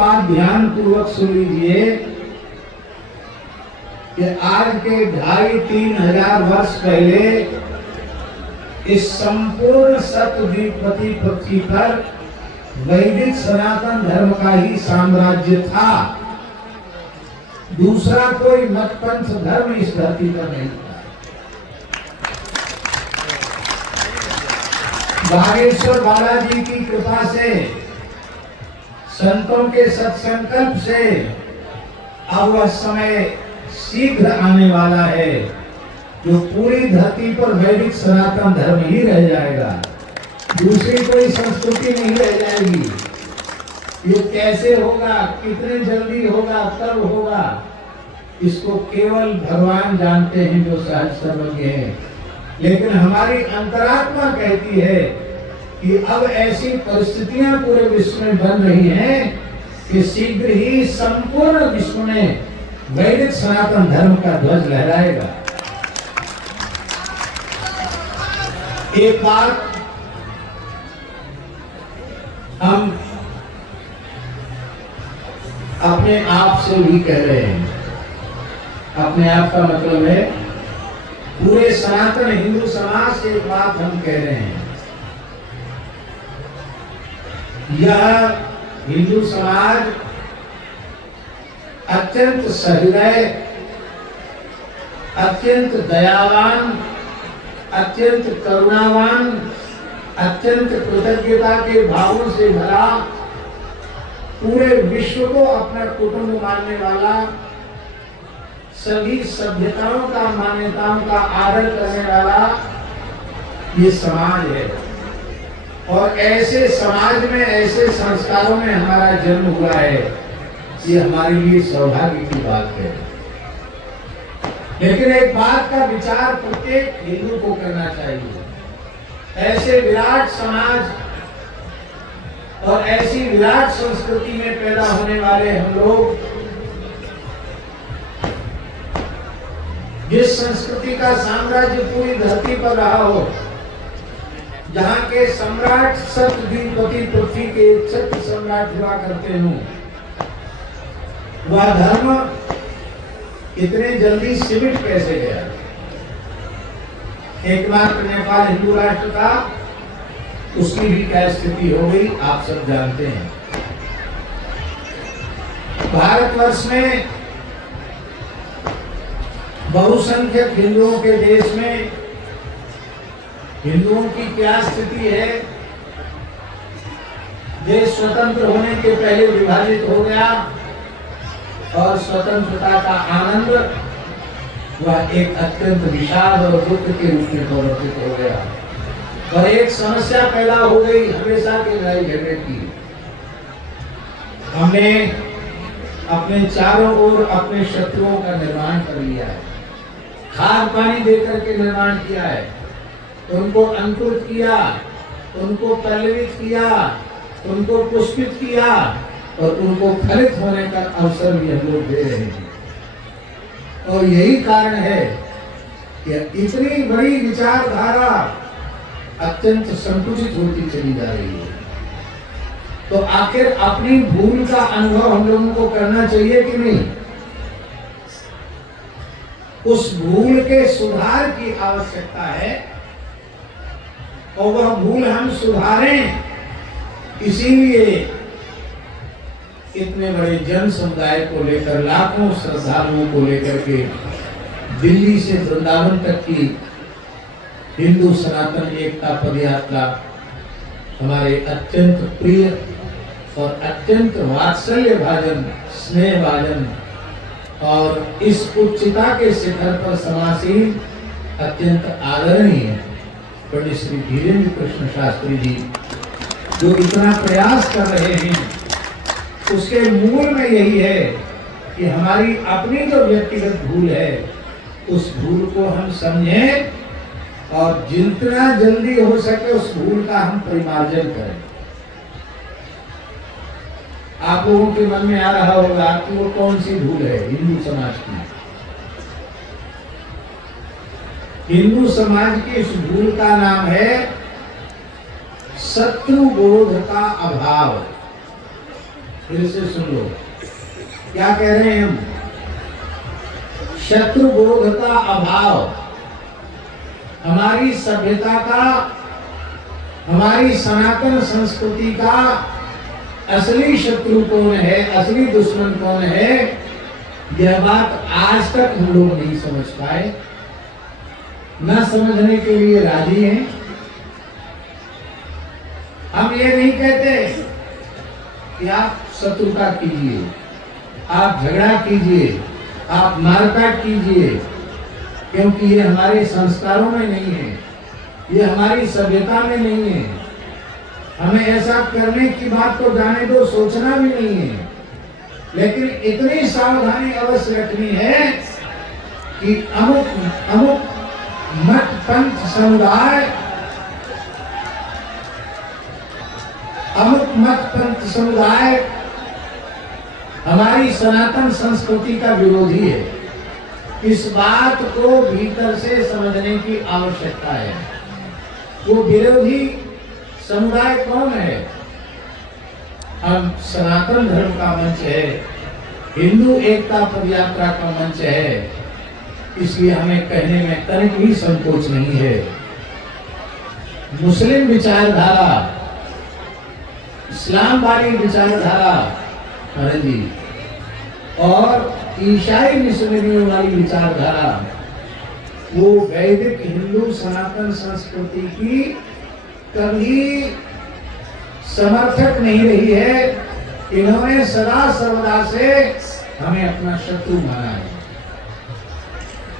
बात ध्यान पूर्वक सुन लीजिए कि आज के 2500-3000 हजार वर्ष पहले इस संपूर्ण सतद्वीपति पृथ्वी पर वैदिक सनातन धर्म का ही साम्राज्य था। दूसरा कोई मतपंथ धर्म इस धरती पर नहीं था। बागेश्वर बालाजी की कृपा से, संतों के सत्संकल्प से अब वह समय शीघ्र आने वाला है जो पूरी धरती पर वैदिक सनातन धर्म ही रह जाएगा। दूसरी कोई संस्कृति नहीं रह जाएगी। ये कैसे होगा, कितने जल्दी होगा, कब होगा, इसको केवल भगवान जानते हैं जो सहज सर्वज्ञ हैं। लेकिन हमारी अंतरात्मा कहती है कि अब ऐसी परिस्थितियां पूरे विश्व में बन रही हैं कि शीघ्र ही संपूर्ण विश्व में वैदिक सनातन धर्म का ध्वज लहराएगा। एक बात हम अपने आप से भी कह रहे हैं। अपने आप का मतलब है पूरे सनातन हिंदू समाज से एक बात हम कह रहे हैं। यह हिंदू समाज अत्यंत सहृदय, अत्यंत दयावान, अत्यंत करुणावान, अत्यंत कृतज्ञता के भावों से भरा, पूरे विश्व को अपना कुटुंब मानने वाला, सभी सभ्यताओं का, मान्यताओं का आदर करने वाला ये समाज है। और ऐसे समाज में, ऐसे संस्कारों में हमारा जन्म हुआ है, ये हमारे लिए सौभाग्य की बात है। लेकिन एक बात का विचार प्रत्येक हिंदू को करना चाहिए। ऐसे विराट समाज और ऐसी विराट संस्कृति में पैदा होने वाले हम लोग, जिस संस्कृति का साम्राज्य पूरी धरती पर रहा हो, जहां के सम्राट सतद्वीपति पृथ्वी के छत्र सम्राट हुआ करते हों, वह धर्म इतने जल्दी सिमट कैसे गया? एकमात्र नेपाल हिंदू राष्ट्र था, उसकी भी क्या स्थिति हो गई आप सब जानते हैं। भारतवर्ष में बहुसंख्यक हिंदुओं के देश में हिंदुओं की क्या स्थिति है? देश स्वतंत्र होने के पहले विभाजित हो गया और स्वतंत्रता का आनंद वह एक अत्यंत विषाद और दुख के रूप में परिवर्तित हो गया। और एक समस्या पैदा हो गई हमेशा के लड़ाई झगड़े की। हमने अपने चारों ओर अपने शत्रुओं का निर्माण कर लिया है, खाद पानी देकर के निर्माण किया है, उनको अंकुरित किया, उनको पल्लवित किया, उनको पुष्पित किया और उनको फलित होने का अवसर भी हम लोग दे रहे हैं। और यही कारण है कि इतनी बड़ी विचारधारा अत्यंत संकुचित होती चली जा रही है। तो आखिर अपनी भूल का अनुभव हम लोगों को करना चाहिए कि नहीं? उस भूल के सुधार की आवश्यकता है और वह भूल हम सुधारें। इसीलिए इतने बड़े जन समुदाय को लेकर, लाखों श्रद्धालुओं को लेकर के दिल्ली से वृंदावन तक की हिंदू सनातन एकता पदयात्रा हमारे अत्यंत प्रिय और अत्यंत वात्सल्य भाजन, स्नेह भाजन और इस उच्चता के शिखर पर समासीन अत्यंत आदरणीय पंडित श्री धीरेन्द्र कृष्ण शास्त्री जी जो इतना प्रयास कर रहे हैं, उसके मूल में यही है कि हमारी अपनी जो व्यक्तिगत भूल है, उस भूल को हम समझें और जितना जल्दी हो सके उस भूल का हम परिमार्जन करें। आप लोगों के मन में आ रहा होगा कि वो कौन सी भूल है हिंदू समाज की। हिंदू समाज की इस भूल का नाम है शत्रु बोध का अभाव। फिर से सुन लो क्या कह रहे हैं हम। शत्रुबोध का अभाव, हमारी सभ्यता का, हमारी सनातन संस्कृति का असली शत्रु कौन है, असली दुश्मन कौन है, यह बात आज तक हम लोग नहीं समझ पाए, न समझने के लिए राजी हैं। हम ये नहीं कहते कि आप शत्रुता कीजिए, आप झगड़ा कीजिए, आप मारकाट कीजिए, क्योंकि ये हमारे संस्कारों में नहीं है, ये हमारी सभ्यता में नहीं है। हमें ऐसा करने की बात तो जाने दो, सोचना भी नहीं है, लेकिन इतनी सावधानी अवश्य रखनी है कि अमुक मत पंथ समुदाय, अमुक मत पंथ समुदाय हमारी सनातन संस्कृति का विरोधी है। इस बात को भीतर से समझने की आवश्यकता है। वो विरोधी समुदाय कौन है? हम सनातन धर्म का मंच है, हिंदू एकता पदयात्रा का मंच है, इसलिए हमें कहने में तनिक भी संकोच नहीं है। मुस्लिम विचारधारा, इस्लाम वाली विचारधारा जी, और ईसाई मिशनरियों वाली विचारधारा, वो वैदिक हिंदू सनातन संस्कृति की कभी समर्थक नहीं रही है। इन्होंने सदा सर्वदा से हमें अपना शत्रु माना है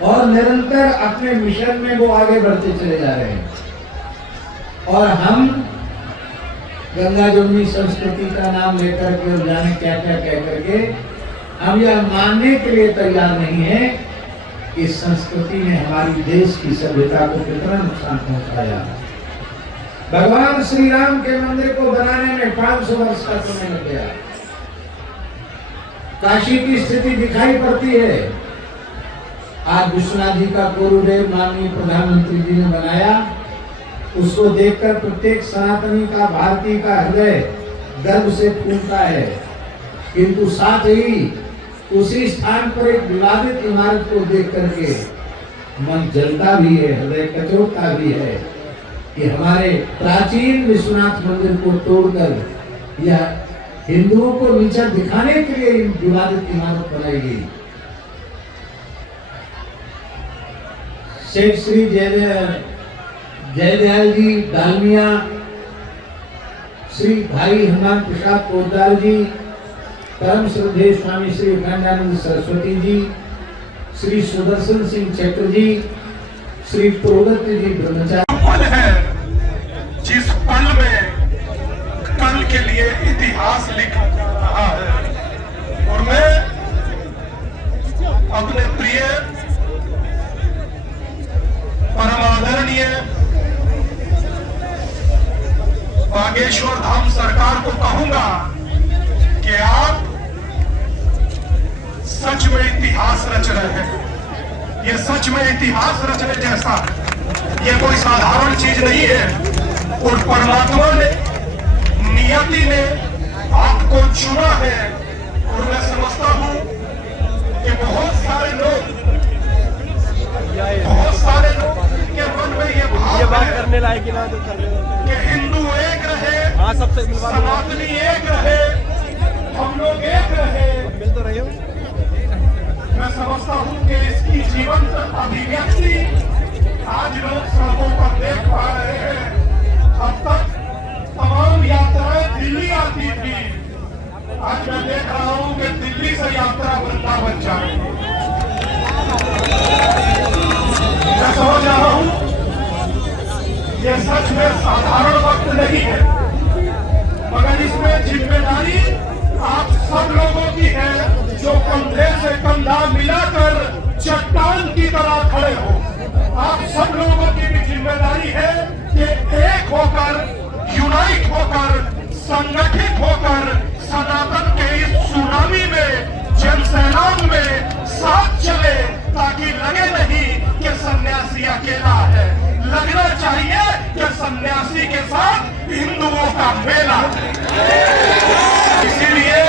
और निरंतर अपने मिशन में वो आगे बढ़ते चले जा रहे हैं। और हम गंगा जमुनी संस्कृति का नाम लेकर के और जाने क्या क्या कह करके हम यह मानने के लिए तैयार नहीं है कि संस्कृति ने हमारी देश की सभ्यता को कितना नुकसान पहुंचाया। भगवान श्री राम के मंदिर को बनाने में 500 वर्ष का समय लग गया। काशी की स्थिति दिखाई पड़ती है। आज विश्वनाथ जी का गुरुदेव माननीय प्रधानमंत्री जी ने बनाया, उसको देखकर प्रत्येक सनातनी का, भारतीय का हृदय गर्व से फूलता है, किंतु साथ ही उसी स्थान पर एक विवादित इमारत को देख करके मन जलता भी है, हृदय कचोटता भी है कि हमारे प्राचीन विश्वनाथ मंदिर को तोड़कर यह हिंदुओं को नीचा दिखाने के लिए विवादित इमारत बनाई गई। शेख श्री जयदयाल जी डालमिया, श्री भाई हनुमान प्रसाद पोद्दार जी, परम श्रद्धेय स्वामी श्री अखंडानंद सरस्वती जी, श्री सुदर्शन सिंह चक्र जी, श्री प्रोगत जी ब्रह्मचारी है, जिस पल में कल के लिए इतिहास लिख रहा है। और मैं अपने प्रिय परम आदरणीय बागेश्वर धाम सरकार को कहूंगा कि आप सच में इतिहास रच रहे हैं। ये सच में इतिहास रचने जैसा है, ये कोई साधारण चीज नहीं है। और परमात्मा ने, नियति ने आपको चुना है। और मैं समझता हूं कि बहुत सारे लोग के मन में ये भाव है करने लायक कि हिंदू एक रहे, हाँ, सबसे सनातनी एक रहे, हम लोग एक रहे। मिल तो रहे हो। मैं समझता हूं कि इसकी जीवंत अभिव्यक्ति आज लोग सड़कों पर देख पा रहे हैं। अब तक तमाम यात्राएं दिल्ली आती थी, आज मैं देख रहा हूं कि दिल्ली से यात्रा वृंदावन जाए। मैं समझ रहा हूं ये सच में साधारण वक्त नहीं है, मगर इसमें जिम्मेदारी आप सब लोगों की है, जो कंधे से कंधा मिलाकर चट्टान की तरह खड़े हो। आप सब लोगों की भी जिम्मेदारी है कि एक होकर, यूनाइट होकर, संगठित होकर सनातन के इस सुनामी में, जनसैलाब में साथ चले, ताकि लगे नहीं कि सन्यासी अकेला है। लगना चाहिए कि सन्यासी के साथ हिंदुओं का मेला है। इसीलिए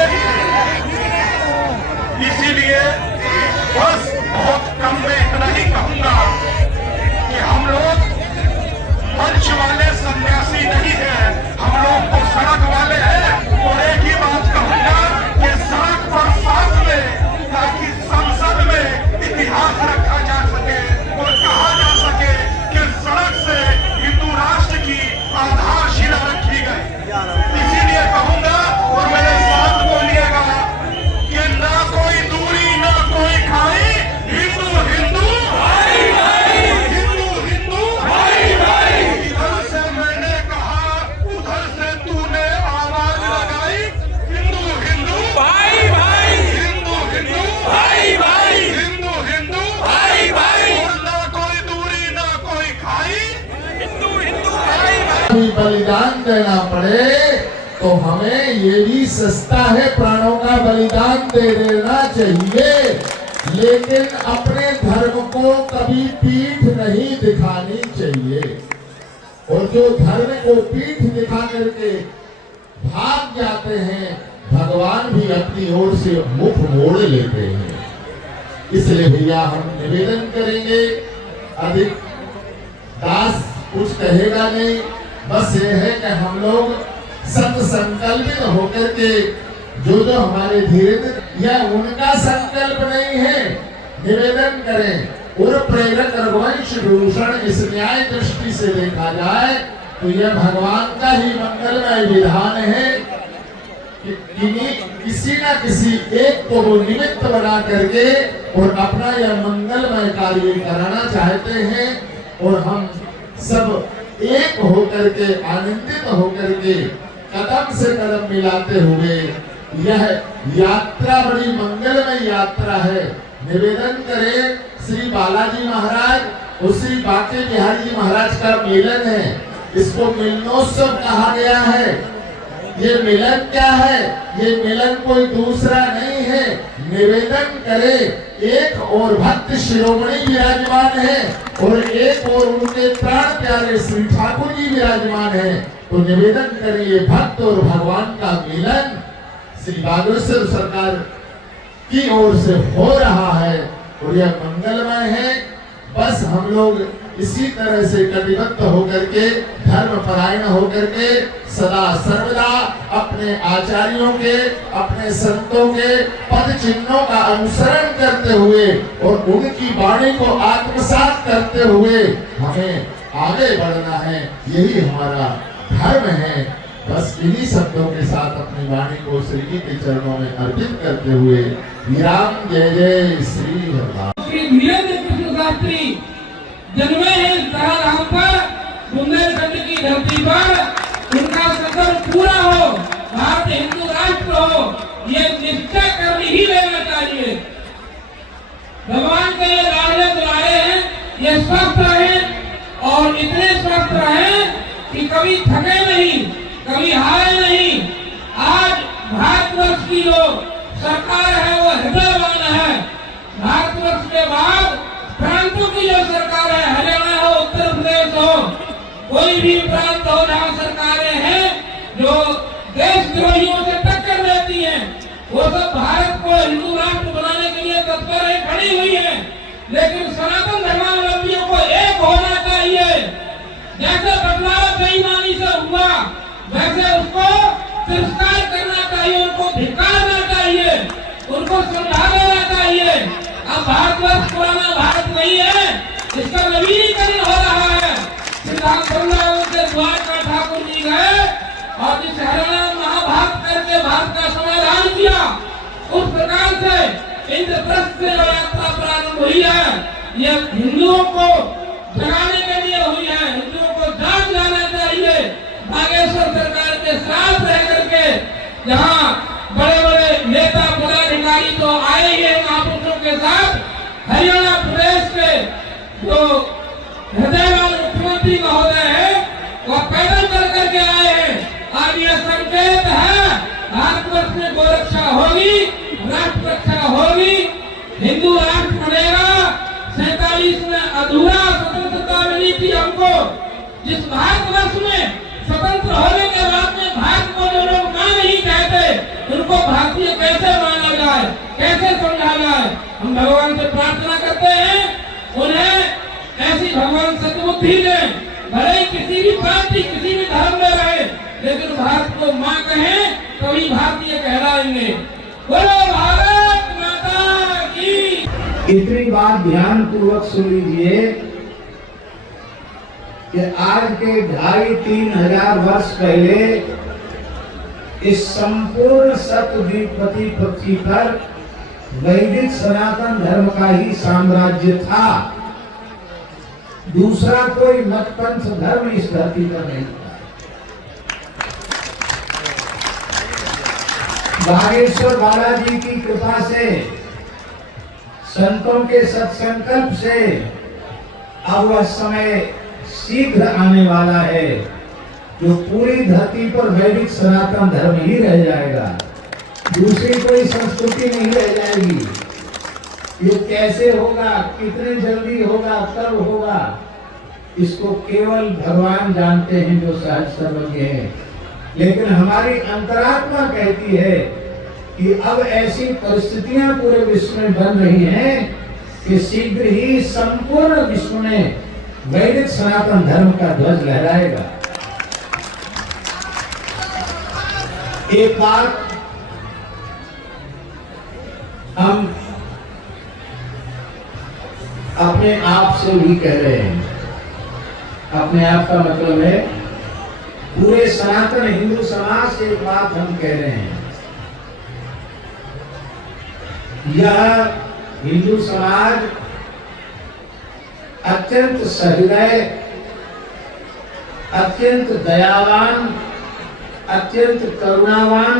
भी बलिदान देना पड़े तो हमें ये भी सस्ता है, प्राणों का बलिदान दे देना चाहिए, लेकिन अपने धर्म को कभी पीठ नहीं दिखानी चाहिए। और जो धर्म को पीठ दिखा करके भाग जाते हैं, भगवान भी अपनी ओर से मुख मोड़ लेते हैं। इसलिए भैया हम निवेदन करेंगे, अधिक दास कुछ कहेगा नहीं, बस ये है कि हम लोग सत संकल्पित होकर के जो हमारे धीरे यह उनका संकल्प नहीं है, निवेदन करें। और प्रेरक रघुवंश विभूषण इस न्याय दृष्टि से देखा जाए तो यह भगवान का ही मंगलमय विधान है कि किसी न किसी एक को वो निमित्त बना करके और अपना यह मंगलमय कार्य कराना चाहते हैं। और हम सब एक होकर के आनंदित होकर के कदम से कदम मिलाते हुए, यह यात्रा बड़ी मंगलमय यात्रा है। निवेदन करें, श्री बालाजी महाराज और श्री बांके बिहारी जी महाराज का मिलन है, इसको मिलनोत्सव कहा गया है। ये मिलन क्या है? ये मिलन कोई दूसरा नहीं है। निवेदन करे, एक और भक्त शिरोमणि विराजमान है और एक और उनके प्राण प्यारे श्री ठाकुर जी विराजमान है। तो निवेदन करिए, भक्त और भगवान का मिलन श्री बागेश्वर सरकार की ओर से हो रहा है और यह मंगलमय है। बस हम लोग इसी तरह से कटिबद्ध होकर के, धर्म परायण होकर के सदा सर्वदा अपने आचार्यों के, अपने संतों के पद चिन्हों का अनुसरण करते हुए और उनकी वाणी को आत्मसात करते हुए हमें आगे बढ़ना है। यही हमारा धर्म है। बस इन्हीं शब्दों के साथ अपनी वाणी को श्री जी के चरणों में अर्पित करते हुए विराम। जय जय श्री भगवान। श्री धीरेन्द्र कृष्ण शास्त्री जन्मे हैं इस धराधाम पर, बुंदेलखंड की धरती पर। उनका संकल्प पूरा हो, भारत हिंदू राष्ट्र हो, ये निश्चय कर ही लेना चाहिए। भगवान के ये लाडले दुलारे हैं, ये स्वस्थ रहे और इतने स्वस्थ रहे कि कभी थके नहीं, कभी हारे नहीं। आज भारतवर्ष की जो सरकार है वो हृदयवान है। भारतवर्ष के बाद प्रांतों की जो सरकार है, हरियाणा हो, उत्तर प्रदेश हो, कोई भी प्रांत हो जहाँ सरकारें हैं जो देशद्रोहियों से टक्कर देती हैं, वो सब भारत को हिंदू राष्ट्र बनाने के लिए तत्पर है, खड़ी हुई है। लेकिन सनातन धर्मावलंबियों को एक होना चाहिए। जैसे बदलाव बेईमानी से हुआ, वैसे उसको तिरस्कार करना चाहिए, उनको धिक्कारना चाहिए, उनको समझा देना चाहिए। अब भारतवर्ष पुराना भारत नहीं है, इसका नवीनीकरण हो रहा है। श्रीराम वृंदावन के द्वारका ठाकुर जी गए और जिस हरियाणा महाभारत करके भारत का समाधान किया, उस प्रकार से इंद्रप्रस्थ से जो यात्रा प्रारंभ हुई है, यह हिंदुओं को जगाने के लिए हुई है। हिंदुओं को जाग जाना चाहिए। बागेश्वर सरकार के साथ रह करके जहाँ बड़े बड़े नेता पदाधिकारी तो आए ही हैं महापुरुषों के साथ, हरियाणा प्रदेश के जो हृदयवान मुख्यमंत्री महोदय है वह पैदल चल करके आए हैं। आज यह संकेत है भारतवर्ष में गोरक्षा होगी, राष्ट्र रक्षा होगी, हिंदू राष्ट्र बनेगा। 47 में अधूरा स्वतंत्रता मिली थी हमको। जिस भारतवर्ष में स्वतंत्र होने के बाद में भारत को जो लोग मां नहीं कहते, उनको भारतीय कैसे माना जाए, कैसे समझा जाए। हम भगवान से प्रार्थना करते हैं, उन्हें ऐसी भगवान सद्बुद्धि दें। भले ही किसी भी पार्टी, किसी भी धर्म में रहे, लेकिन भारत को मां कहें तभी भारतीय कहलाएंगे। बोलो भारत माता की। इतनी बात ध्यान पूर्वक सुन लीजिए कि आज के 2,500-3 हजार वर्ष पहले इस संपूर्ण सप्तद्वीपवती पृथ्वी पर वैदिक सनातन धर्म का ही साम्राज्य था। दूसरा कोई मतपंथ धर्म इस धरती पर नहीं था। बागेश्वर बालाजी की कृपा से, संतों के सत्संकल्प से अब वह समय शीघ्र आने वाला है जो पूरी धरती पर वैदिक सनातन धर्म ही रह जाएगा, दूसरी कोई संस्कृति नहीं रह जाएगी। ये कैसे होगा, कितनी जल्दी होगा, कब होगा, इसको केवल भगवान जानते हैं जो सहज सर्वज्ञ हैं। लेकिन हमारी अंतरात्मा कहती है कि अब ऐसी परिस्थितियां पूरे विश्व में बन रही हैं कि शीघ्र ही संपूर्ण विश्व में वैदिक सनातन धर्म का ध्वज लहराएगा। एक बात हम अपने आप से भी कह रहे हैं, अपने आप का मतलब है पूरे सनातन हिंदू समाज से एक बात हम कह रहे हैं। यह हिंदू समाज अत्यंत सहृदय, अत्यंत दयावान, अत्यंत करुणावान,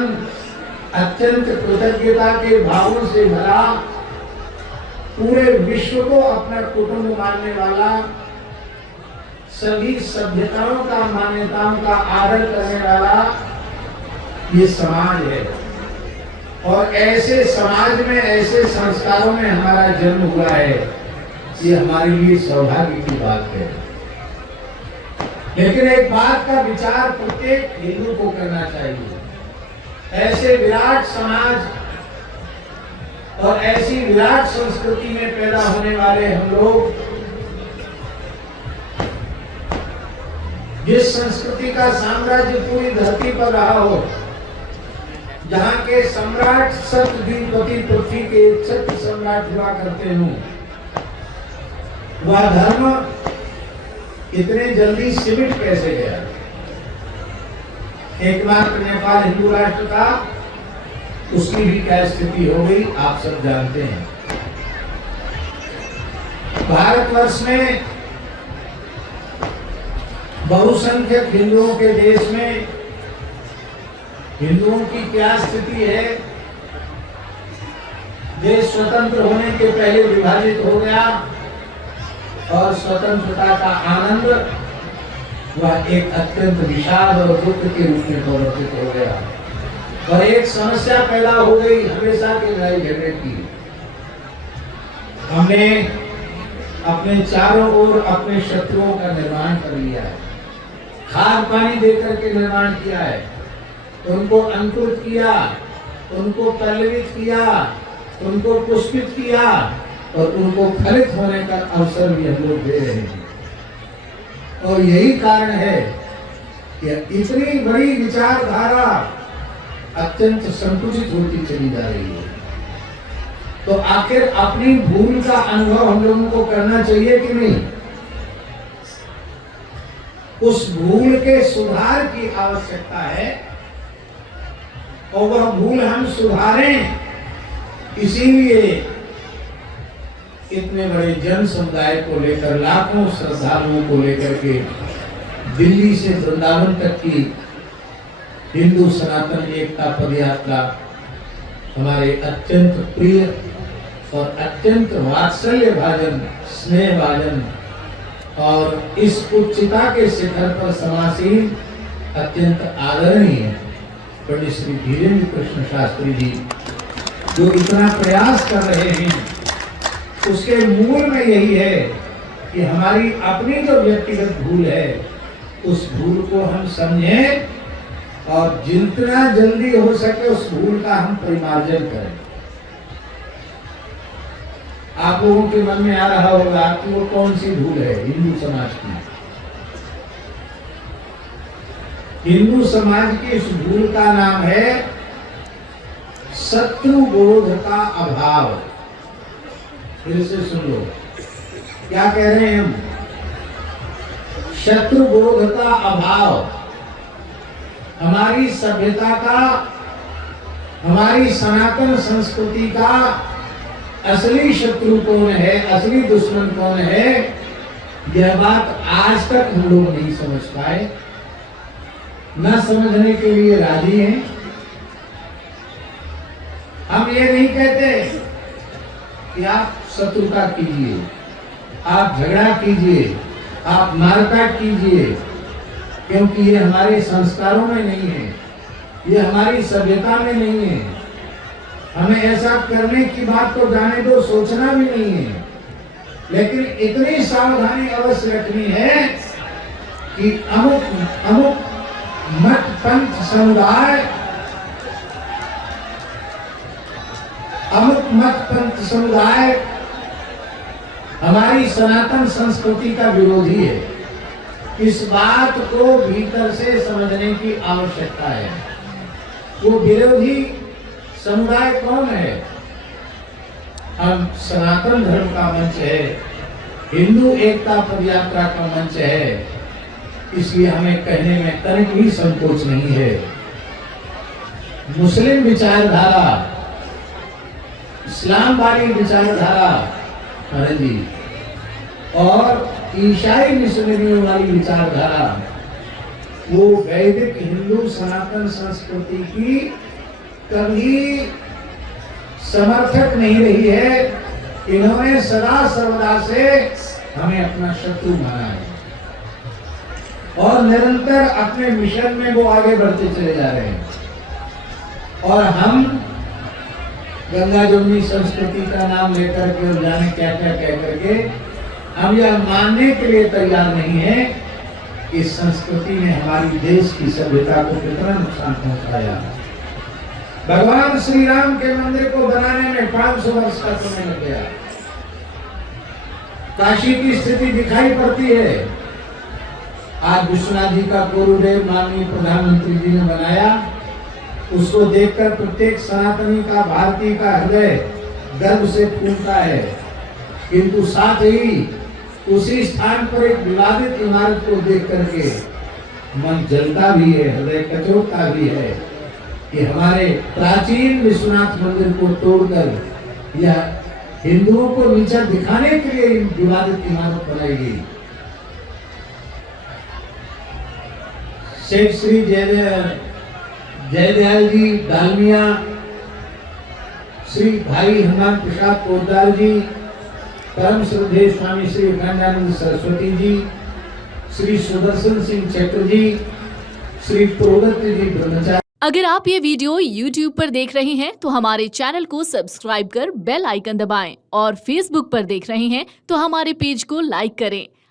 अत्यंत कृतज्ञता के भावों से भरा, पूरे विश्व को अपना कुटुंब मानने वाला, सभी सभ्यताओं का, मान्यताओं का आदर करने वाला ये समाज है। और ऐसे समाज में, ऐसे संस्कारों में हमारा जन्म हुआ है, ये हमारे लिए सौभाग्य की बात है। लेकिन एक बात का विचार प्रत्येक हिंदू को करना चाहिए, ऐसे विराट समाज और ऐसी विराट संस्कृति में पैदा होने वाले हम लोग, जिस संस्कृति का साम्राज्य पूरी धरती पर रहा हो, जहां के सम्राट सत्यपति पृथ्वी के सत्य सम्राट हुआ करते हों, वह धर्म इतने जल्दी सिमट कैसे गया? एकमात्र नेपाल हिंदू राष्ट्र था, उसकी भी क्या स्थिति हो गई आप सब जानते हैं। भारतवर्ष में बहुसंख्यक हिंदुओं के देश में हिंदुओं की क्या स्थिति है? देश स्वतंत्र होने के पहले विभाजित हो गया और स्वतंत्रता का आनंद वह एक अत्यंत विषाद और दुख के रूप में परिवर्तित हो गया और एक समस्या पैदा हो गई हमेशा के लड़ाई झगड़े की। हमने अपने चारों ओर अपने शत्रुओं का निर्माण कर लिया है, खाद पानी देकर के निर्माण किया है, उनको अंकुरित किया, उनको पल्लवित किया, उनको पुष्पित किया और उनको फलित होने का अवसर भी हम लोग दे रहे हैं। और यही कारण है कि इतनी बड़ी विचारधारा अत्यंत संकुचित होती चली जा रही है। तो आखिर अपनी भूल का अनुभव हम लोगों को करना चाहिए कि नहीं? उस भूल के सुधार की आवश्यकता है और वह भूल हम सुधारें। इसीलिए इतने बड़े जन समुदाय को लेकर, लाखों श्रद्धालुओं को लेकर के दिल्ली से वृंदावन तक की हिंदू सनातन एकता पदयात्रा हमारे अत्यंत प्रिय और अत्यंत वात्सल्य भाजन, स्नेह भाजन और इस उच्चता के शिखर पर समासीन अत्यंत आदरणीय पंडित श्री धीरेन्द्र कृष्ण शास्त्री जी जो इतना प्रयास कर रहे हैं, उसके मूल में यही है कि हमारी अपनी जो व्यक्तिगत भूल है उस भूल को हम समझें और जितना जल्दी हो सके उस भूल का हम परिमार्जन करें। आप लोगों के मन में आ रहा होगा कि वो कौन सी भूल है हिंदू समाज की। हिंदू समाज की इस भूल का नाम है शत्रु बोध का अभाव। फिर से सुन लो, क्या कह रहे हैं हम? शत्रु बोध का अभाव। हमारी सभ्यता का, हमारी सनातन संस्कृति का असली शत्रु कौन है, असली दुश्मन कौन है, यह बात आज तक हम लोग नहीं समझ पाए, न समझने के लिए राजी हैं। हम ये नहीं कहते कि आप शत्रुता कीजिए, आप झगड़ा कीजिए, आप मारकाट कीजिए, क्योंकि ये हमारे संस्कारों में नहीं है, ये हमारी सभ्यता में नहीं है। हमें ऐसा करने की बात तो जाने दो, सोचना भी नहीं है। लेकिन इतनी सावधानी अवश्य रखनी है कि अमुक मत पंथ समुदाय हमारी सनातन संस्कृति का विरोधी है। इस बात को भीतर से समझने की आवश्यकता है। वो विरोधी समुदाय कौन है? हम सनातन धर्म का मंच है, हिंदू एकता पदयात्रा का मंच है, इसलिए हमें कहने में तनिक भी संकोच नहीं है। मुस्लिम विचारधारा, इस्लाम वाली विचारधारा जी, और ईसाई मिशनरियों वाली विचारधारा वो वैदिक हिंदू सनातन संस्कृति की कभी समर्थक नहीं रही है। इन्होंने सदा सर्वदा से हमें अपना शत्रु माना है और निरंतर अपने मिशन में वो आगे बढ़ते चले जा रहे हैं। और हम गंगा जमुनी संस्कृति का नाम लेकर के और जाने क्या क्या कह करके हम यह मानने के लिए तैयार नहीं है कि संस्कृति ने हमारी देश की सभ्यता को कितना नुकसान पहुंचाया। भगवान श्री राम के मंदिर को बनाने में 500 वर्ष का समय लग गया। काशी की स्थिति दिखाई पड़ती है। आज विश्वनाथ जी का गुरुदेव माननीय प्रधानमंत्री जी ने बनाया, उसको देखकर प्रत्येक सनातनी का, भारतीय का हृदय गर्व से फूलता है। किंतु साथ ही उसी स्थान पर एक विवादित इमारत को देख करके मन जलता भी है, हृदय कचोटता भी है कि हमारे प्राचीन विश्वनाथ मंदिर को तोड़कर यह हिंदुओं को नीचा दिखाने के लिए विवादित इमारत बनाई गई। शेख श्री जयदयाल जी डालमिया, श्री भाई हनुमान प्रसाद पोद्दार जी, परम श्रद्धेय स्वामी श्री विवेकानंद सरस्वती जी, श्री सुदर्शन सिंह चटर्जी, श्री प्रोदत्त जी ब्रह्मचारी। अगर आप ये वीडियो YouTube पर देख रहे हैं तो हमारे चैनल को सब्सक्राइब कर बेल आइकन दबाएं और Facebook पर देख रहे हैं तो हमारे पेज को लाइक करें।